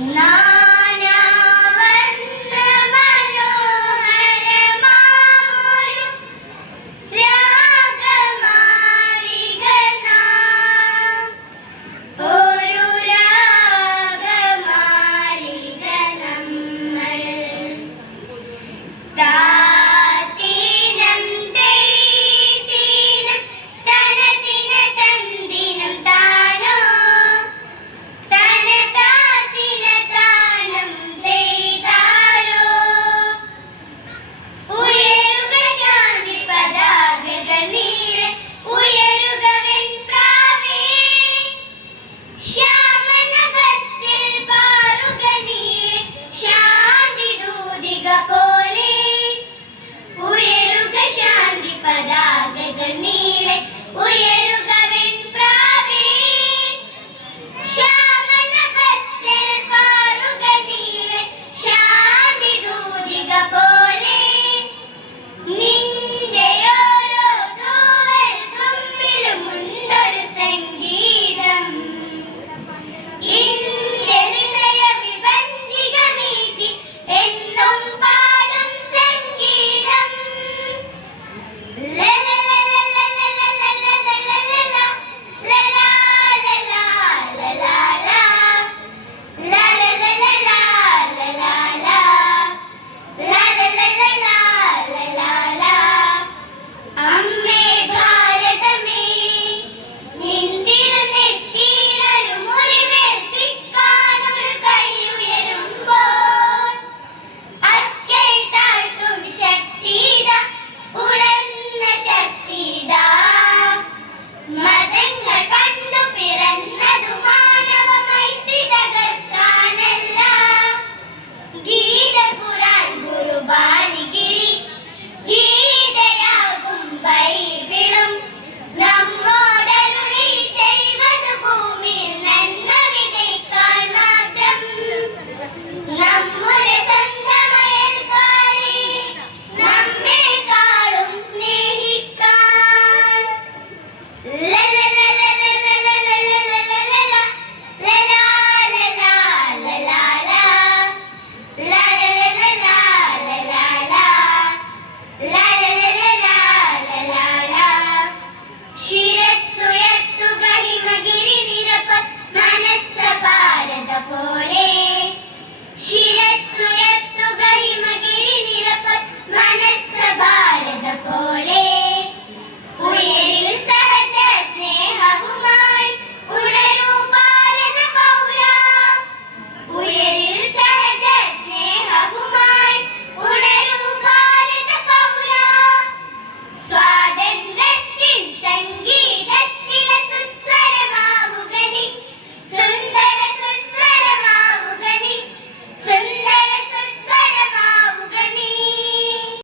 una